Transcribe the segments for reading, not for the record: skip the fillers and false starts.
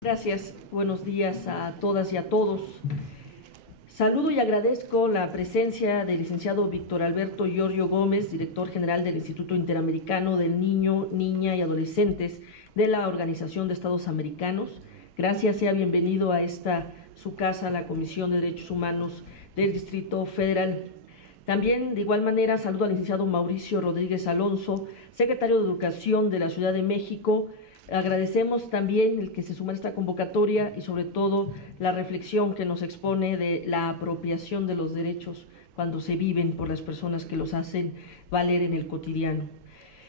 Gracias, buenos días a todas y a todos. Saludo y agradezco la presencia del licenciado Víctor Alberto Giorgio Gómez, director general del Instituto Interamericano del Niño, Niña y Adolescentes de la Organización de Estados Americanos. Gracias, sea bienvenido a esta su casa, la Comisión de Derechos Humanos del Distrito Federal. También, de igual manera, saludo al licenciado Mauricio Rodríguez Alonso, secretario de Educación de la Ciudad de México. Agradecemos también el que se suma a esta convocatoria y sobre todo la reflexión que nos expone de la apropiación de los derechos cuando se viven por las personas que los hacen valer en el cotidiano.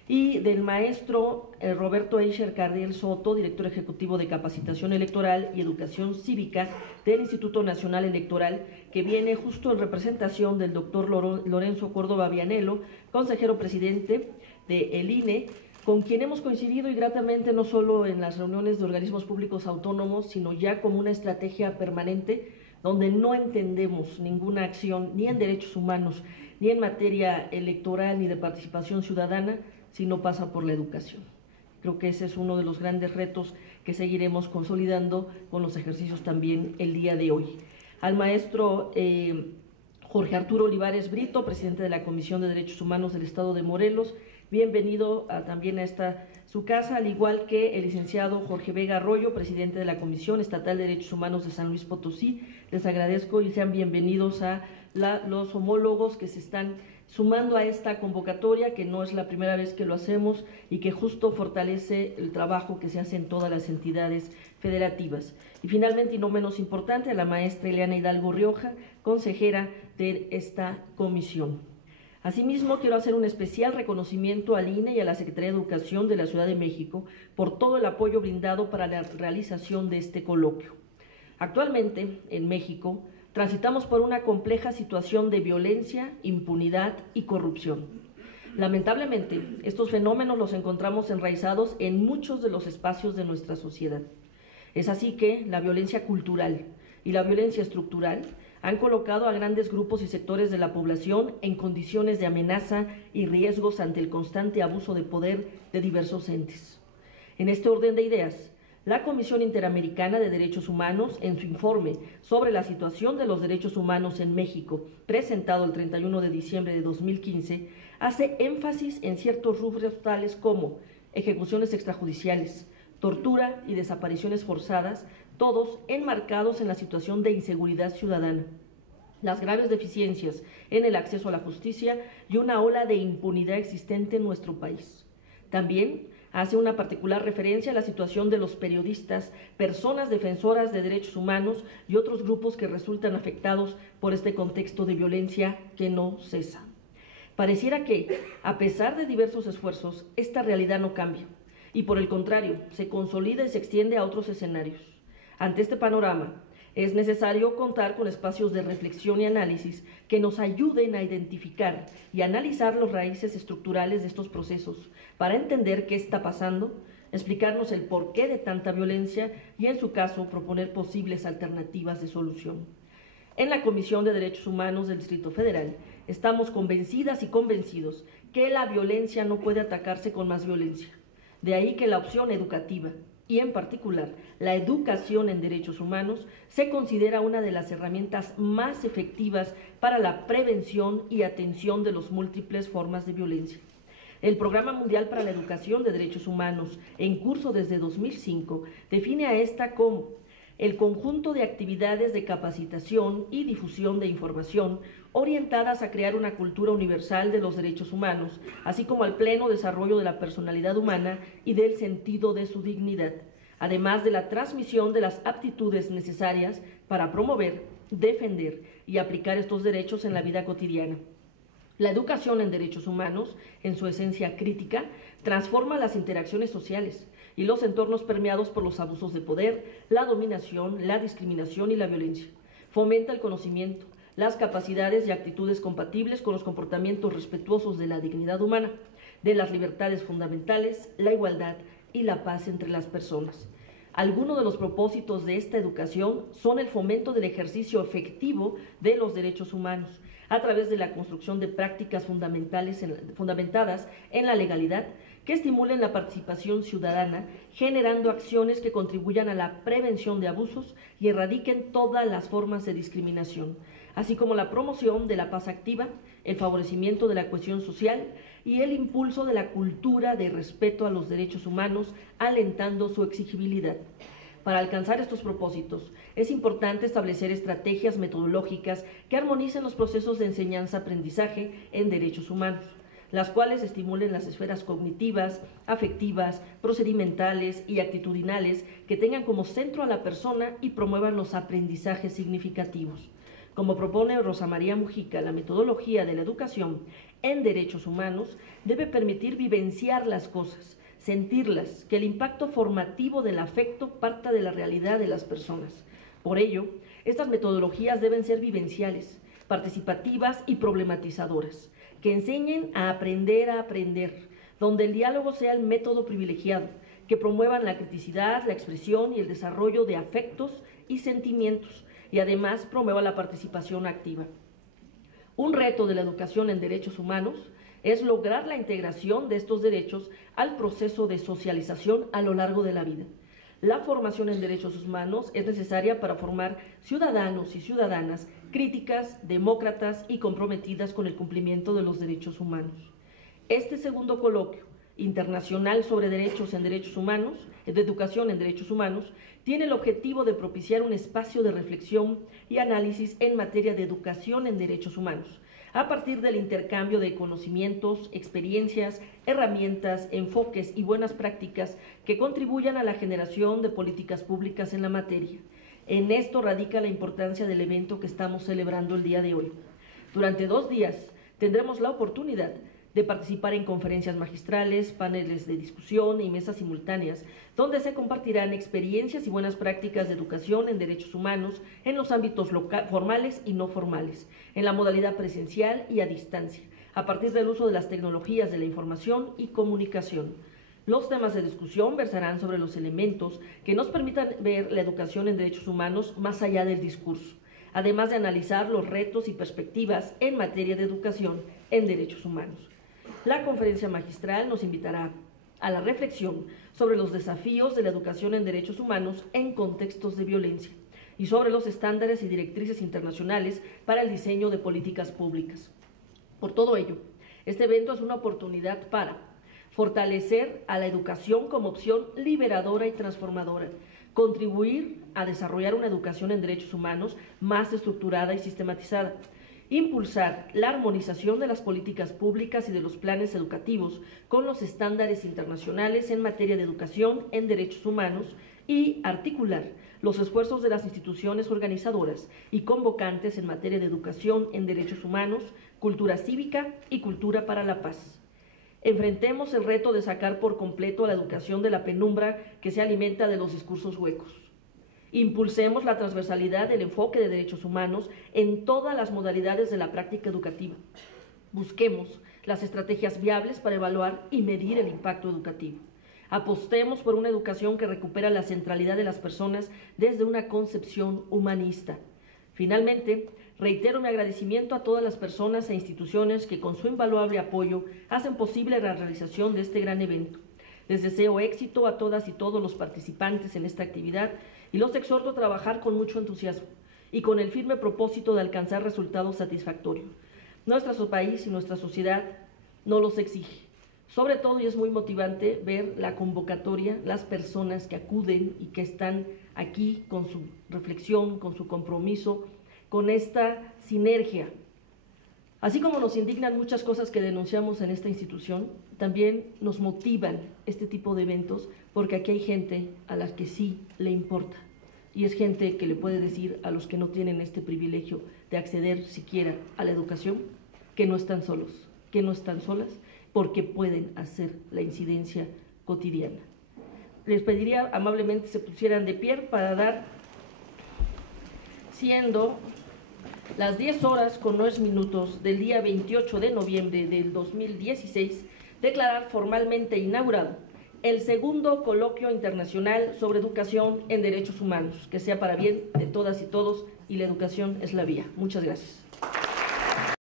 Y del maestro Roberto Eicher Cardiel Soto, director ejecutivo de Capacitación Electoral y Educación Cívica del Instituto Nacional Electoral, que viene justo en representación del doctor Lorenzo Córdoba Vianello, consejero presidente del INE, con quien hemos coincidido y gratamente no solo en las reuniones de organismos públicos autónomos, sino ya como una estrategia permanente donde no entendemos ninguna acción ni en derechos humanos, ni en materia electoral, ni de participación ciudadana, si no pasa por la educación. Creo que ese es uno de los grandes retos que seguiremos consolidando con los ejercicios también el día de hoy. Al maestro Jorge Arturo Olivares Brito, presidente de la Comisión de Derechos Humanos del Estado de Morelos, bienvenido también a esta su casa, al igual que el licenciado Jorge Vega Arroyo, presidente de la Comisión Estatal de Derechos Humanos de San Luis Potosí. Les agradezco y sean bienvenidos a los homólogos que se están sumando a esta convocatoria, que no es la primera vez que lo hacemos y que justo fortalece el trabajo que se hace en todas las entidades federativas. Y finalmente, y no menos importante, a la maestra Eliana Hidalgo Rioja, consejera de esta comisión. Asimismo, quiero hacer un especial reconocimiento al INE y a la Secretaría de Educación de la Ciudad de México por todo el apoyo brindado para la realización de este coloquio. Actualmente, en México, transitamos por una compleja situación de violencia, impunidad y corrupción. Lamentablemente, estos fenómenos los encontramos enraizados en muchos de los espacios de nuestra sociedad. Es así que la violencia cultural y la violencia estructural han colocado a grandes grupos y sectores de la población en condiciones de amenaza y riesgos ante el constante abuso de poder de diversos entes. En este orden de ideas, la Comisión Interamericana de Derechos Humanos, en su informe sobre la situación de los derechos humanos en México, presentado el 31 de diciembre de 2015, hace énfasis en ciertos rubros tales como ejecuciones extrajudiciales, tortura y desapariciones forzadas, todos enmarcados en la situación de inseguridad ciudadana, las graves deficiencias en el acceso a la justicia y una ola de impunidad existente en nuestro país. También hace una particular referencia a la situación de los periodistas, personas defensoras de derechos humanos y otros grupos que resultan afectados por este contexto de violencia que no cesa. Pareciera que, a pesar de diversos esfuerzos, esta realidad no cambia y, por el contrario, se consolida y se extiende a otros escenarios. Ante este panorama, es necesario contar con espacios de reflexión y análisis que nos ayuden a identificar y analizar las raíces estructurales de estos procesos para entender qué está pasando, explicarnos el porqué de tanta violencia y, en su caso, proponer posibles alternativas de solución. En la Comisión de Derechos Humanos del Distrito Federal estamos convencidas y convencidos que la violencia no puede atacarse con más violencia. De ahí que la opción educativa, y en particular la educación en derechos humanos, se considera una de las herramientas más efectivas para la prevención y atención de las múltiples formas de violencia. El Programa Mundial para la Educación de Derechos Humanos, en curso desde 2005, define a esta como el conjunto de actividades de capacitación y difusión de información orientadas a crear una cultura universal de los derechos humanos, así como al pleno desarrollo de la personalidad humana y del sentido de su dignidad, además de la transmisión de las aptitudes necesarias para promover, defender y aplicar estos derechos en la vida cotidiana. La educación en derechos humanos, en su esencia crítica, transforma las interacciones sociales y los entornos permeados por los abusos de poder, la dominación, la discriminación y la violencia. Fomenta el conocimiento, las capacidades y actitudes compatibles con los comportamientos respetuosos de la dignidad humana, de las libertades fundamentales, la igualdad y la paz entre las personas. Algunos de los propósitos de esta educación son el fomento del ejercicio efectivo de los derechos humanos, a través de la construcción de prácticas fundamentadas en la legalidad que estimulen la participación ciudadana, generando acciones que contribuyan a la prevención de abusos y erradiquen todas las formas de discriminación, así como la promoción de la paz activa, el favorecimiento de la cohesión social y el impulso de la cultura de respeto a los derechos humanos, alentando su exigibilidad. Para alcanzar estos propósitos, es importante establecer estrategias metodológicas que armonicen los procesos de enseñanza-aprendizaje en derechos humanos, las cuales estimulen las esferas cognitivas, afectivas, procedimentales y actitudinales que tengan como centro a la persona y promuevan los aprendizajes significativos. Como propone Rosa María Mujica, la metodología de la educación en derechos humanos debe permitir vivenciar las cosas, sentirlas, que el impacto formativo del afecto parta de la realidad de las personas. Por ello, estas metodologías deben ser vivenciales, participativas y problematizadoras, que enseñen a aprender, donde el diálogo sea el método privilegiado, que promuevan la criticidad, la expresión y el desarrollo de afectos y sentimientos, y además promueva la participación activa. Un reto de la educación en derechos humanos es lograr la integración de estos derechos al proceso de socialización a lo largo de la vida. La formación en derechos humanos es necesaria para formar ciudadanos y ciudadanas críticas, demócratas y comprometidas con el cumplimiento de los derechos humanos. Este segundo coloquio internacional sobre derechos en derechos humanos, de educación en derechos humanos, tiene el objetivo de propiciar un espacio de reflexión y análisis en materia de educación en derechos humanos, a partir del intercambio de conocimientos, experiencias, herramientas, enfoques y buenas prácticas que contribuyan a la generación de políticas públicas en la materia. En esto radica la importancia del evento que estamos celebrando el día de hoy. Durante 2 días tendremos la oportunidad de participar en conferencias magistrales, paneles de discusión y mesas simultáneas, donde se compartirán experiencias y buenas prácticas de educación en derechos humanos en los ámbitos formales y no formales, en la modalidad presencial y a distancia, a partir del uso de las tecnologías de la información y comunicación. Los temas de discusión versarán sobre los elementos que nos permitan ver la educación en derechos humanos más allá del discurso, además de analizar los retos y perspectivas en materia de educación en derechos humanos. La conferencia magistral nos invitará a la reflexión sobre los desafíos de la educación en derechos humanos en contextos de violencia y sobre los estándares y directrices internacionales para el diseño de políticas públicas. Por todo ello, este evento es una oportunidad para fortalecer a la educación como opción liberadora y transformadora, contribuir a desarrollar una educación en derechos humanos más estructurada y sistematizada, impulsar la armonización de las políticas públicas y de los planes educativos con los estándares internacionales en materia de educación en derechos humanos y articular los esfuerzos de las instituciones organizadoras y convocantes en materia de educación en derechos humanos, cultura cívica y cultura para la paz. Enfrentemos el reto de sacar por completo a la educación de la penumbra que se alimenta de los discursos huecos. Impulsemos la transversalidad del enfoque de derechos humanos en todas las modalidades de la práctica educativa. Busquemos las estrategias viables para evaluar y medir el impacto educativo. Apostemos por una educación que recupera la centralidad de las personas desde una concepción humanista. Finalmente, reitero mi agradecimiento a todas las personas e instituciones que con su invaluable apoyo hacen posible la realización de este gran evento. Les deseo éxito a todas y todos los participantes en esta actividad y los exhorto a trabajar con mucho entusiasmo y con el firme propósito de alcanzar resultados satisfactorios. Nuestro país y nuestra sociedad no los exige. Sobre todo, y es muy motivante ver la convocatoria, las personas que acuden y que están aquí con su reflexión, con su compromiso, con esta sinergia. Así como nos indignan muchas cosas que denunciamos en esta institución, también nos motivan este tipo de eventos porque aquí hay gente a la que sí le importa y es gente que le puede decir a los que no tienen este privilegio de acceder siquiera a la educación que no están solos, que no están solas, porque pueden hacer la incidencia cotidiana. Les pediría amablemente se pusieran de pie para dar, siendo las 10 horas con 9 minutos del día 28 de noviembre del 2016, declarar formalmente inaugurado el segundo coloquio internacional sobre educación en derechos humanos, que sea para bien de todas y todos, y la educación es la vía. Muchas gracias.